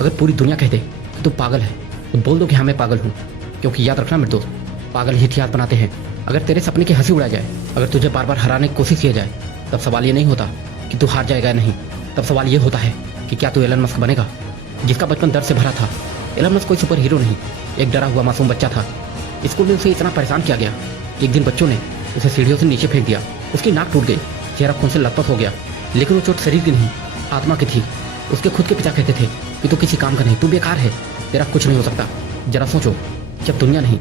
अगर पूरी दुनिया कह दे कि तू पागल है तो बोल दो कि हाँ मैं पागल हूँ, क्योंकि याद रखना मेरे दोस्त, पागल ही इतिहास बनाते हैं। अगर तेरे सपने की हंसी उड़ाई जाए, अगर तुझे बार बार हराने की कोशिश किया जाए, तब सवाल ये नहीं होता कि तू हार जाएगा या नहीं, तब सवाल ये होता है कि क्या तू एलन मस्क बनेगा, जिसका बचपन दर्द से भरा था। एलन मस्क कोई सुपर हीरो नहीं, एक डरा हुआ मासूम बच्चा था। स्कूल में उसे इतना परेशान किया गया, एक दिन बच्चों ने उसे सीढ़ियों से नीचे फेंक दिया। उसकी नाक टूट गई, चेहरा खून से लथपथ हो गया, लेकिन वो चोट शरीर की नहीं आत्मा की थी। उसके खुद के पिता कहते थे कि तू किसी काम का नहीं, तू बेकार है, तेरा कुछ नहीं हो सकता। जरा सोचो, जब दुनिया नहीं,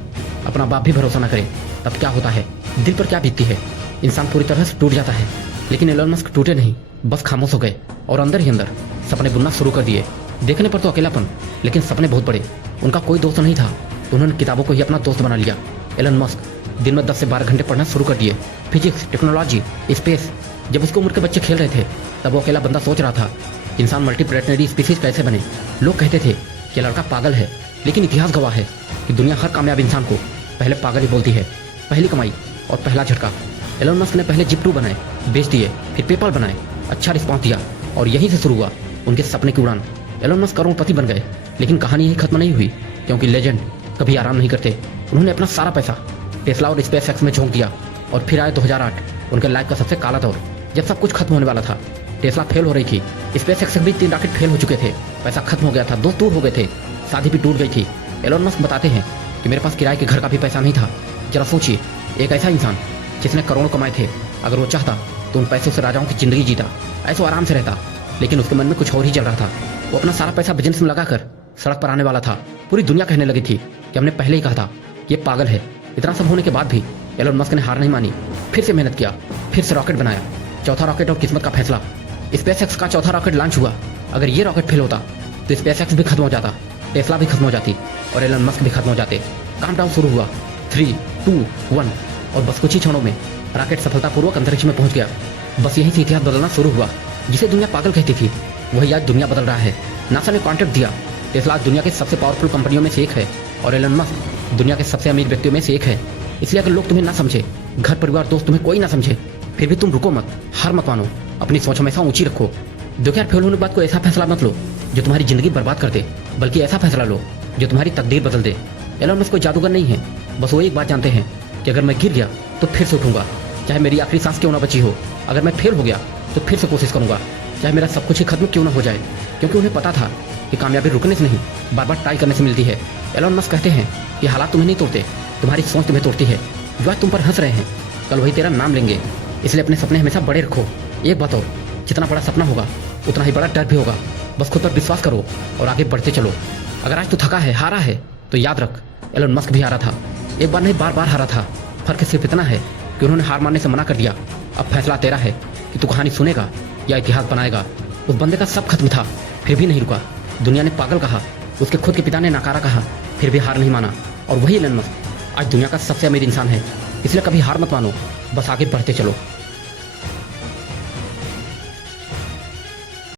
अपना बाप भी भरोसा न करे, तब क्या होता है, दिल पर क्या बीतती है। इंसान पूरी तरह से टूट जाता है। लेकिन एलन मस्क टूटे नहीं, बस खामोश हो गए और अंदर ही अंदर सपने बुनना शुरू कर दिए। देखने पर तो अकेलापन, लेकिन सपने बहुत बड़े। उनका कोई दोस्त नहीं था तो उन्होंने किताबों को ही अपना दोस्त बना लिया। एलन मस्क दिन में 10 से 12 घंटे पढ़ना शुरू कर दिए। Physics, technology, space. जब उसकी उम्र के बच्चे खेल रहे थे, तब वो अकेला बंदा सोच रहा था, इंसान मल्टीप्लैनेटरी स्पीसीज कैसे बने। लोग कहते थे कि लड़का पागल है, लेकिन इतिहास गवाह है कि दुनिया हर कामयाब इंसान को पहले पागल ही बोलती है। पहली कमाई और पहला झटका। एलन मस्क ने पहले जिप2 बनाए, बेच दिए, फिर पेपाल बनाए, अच्छा रिस्पॉन्स दिया और यहीं से शुरू हुआ उनके सपने की उड़ान। एलन मस्क करोड़पति बन गए, लेकिन कहानी यही खत्म नहीं हुई, क्योंकि लेजेंड कभी आराम नहीं करते। उन्होंने अपना सारा पैसा टेस्ला और स्पेस एक्स में झोंक दिया और फिर आया 2008, उनके लाइफ का सबसे काला दौर, जब सब कुछ खत्म होने वाला था। टेस्ला फेल हो रही थी, स्पेस एक्स भी 3 रॉकेट फेल हो चुके थे, पैसा खत्म हो गया था, दोस्त दूर हो गए थे, शादी भी टूट गई थी। एलन मस्क बताते हैं कि मेरे पास किराए के घर का भी पैसा नहीं था। जरा सोचिए, एक ऐसा इंसान जिसने करोड़ों कमाए थे, अगर वो चाहता तो उन पैसों से राजाओं की जिंदगी जीता, ऐसो आराम से रहता। लेकिन उसके मन में कुछ और ही चल रहा था। वो अपना सारा पैसा बिजनेस में लगाकर सड़क पर आने वाला था। पूरी दुनिया कहने लगी थी कि हमने पहले ही कहा था ये पागल है। इतना सब होने के बाद भी एलन मस्क ने हार नहीं मानी, फिर से मेहनत किया, फिर से रॉकेट बनाया। चौथा रॉकेट और किस्मत का फैसला। स्पेस एक्स का चौथा रॉकेट लॉन्च हुआ। अगर ये रॉकेट फेल होता तो स्पेस एक्स भी खत्म हो जाता, टेस्ला भी खत्म हो जाती और एलन मस्क भी खत्म हो जाते। काउंटडाउन शुरू हुआ, 3, 2, 1 और बस कुछ ही क्षणों में रॉकेट सफलतापूर्वक अंतरिक्ष में पहुंच गया। बस यहीं से इतिहास बदलना शुरू हुआ। जिसे दुनिया पागल कहती थी, वही आज दुनिया बदल रहा है। नासा ने कॉन्ट्रैक्ट दिया, टेस्ला आज दुनिया की सबसे पावरफुल कंपनियों में से एक है और एलन मस्क दुनिया के सबसे अमीर व्यक्तियों में से एक है। इसलिए अगर लोग तुम्हें ना समझे, घर परिवार दोस्त तुम्हें कोई ना समझे, फिर भी तुम रुको मत, हार मत मानो, अपनी सोच हमेशा ऊंची रखो। देखो यार, फेल होने के बाद कोई ऐसा फैसला मत लो जो तुम्हारी जिंदगी बर्बाद कर दे, बल्कि ऐसा फैसला लो जो तुम्हारी तकदीर बदल दे। एलन मस्क कोई जादूगर नहीं है, बस वो एक बात जानते हैं कि अगर मैं गिर गया तो फिर से उठूंगा, चाहे मेरी आखिरी सांस क्यों ना बची हो। अगर मैं फेल हो गया तो फिर से कोशिश करूंगा, चाहे मेरा सब कुछ ही खत्म क्यों ना हो जाए, क्योंकि उन्हें पता था कि कामयाबी रुकने से नहीं, बार बार ट्राई करने से मिलती है। एलन मस्क कहते हैं कि हालात तुम्हें नहीं तोड़ते, तुम्हारी सोच तुम्हें तोड़ती है। जो आज तुम पर हंस रहे हैं, कल वही तेरा नाम लेंगे। इसलिए अपने सपने हमेशा बड़े रखो। एक बात और, जितना बड़ा सपना होगा उतना ही बड़ा डर भी होगा। बस खुद पर विश्वास करो और आगे बढ़ते चलो। अगर आज तू थका है, हारा है, तो याद रख, एलन मस्क भी हारा था, एक बार नहीं बार बार हारा था। फर्क सिर्फ इतना है कि उन्होंने हार मानने से मना कर दिया। अब फैसला तेरा है कि तू कहानी सुनेगा या इतिहास बनाएगा। उस बंदे का सब खत्म था, फिर भी नहीं रुका। दुनिया ने पागल कहा, उसके खुद के पिता ने नकारा कहा, फिर भी हार नहीं माना। और वही एलन मस्क आज दुनिया का सबसे अमीर इंसान है। इसलिए कभी हार मत मानो, बस आगे बढ़ते चलो।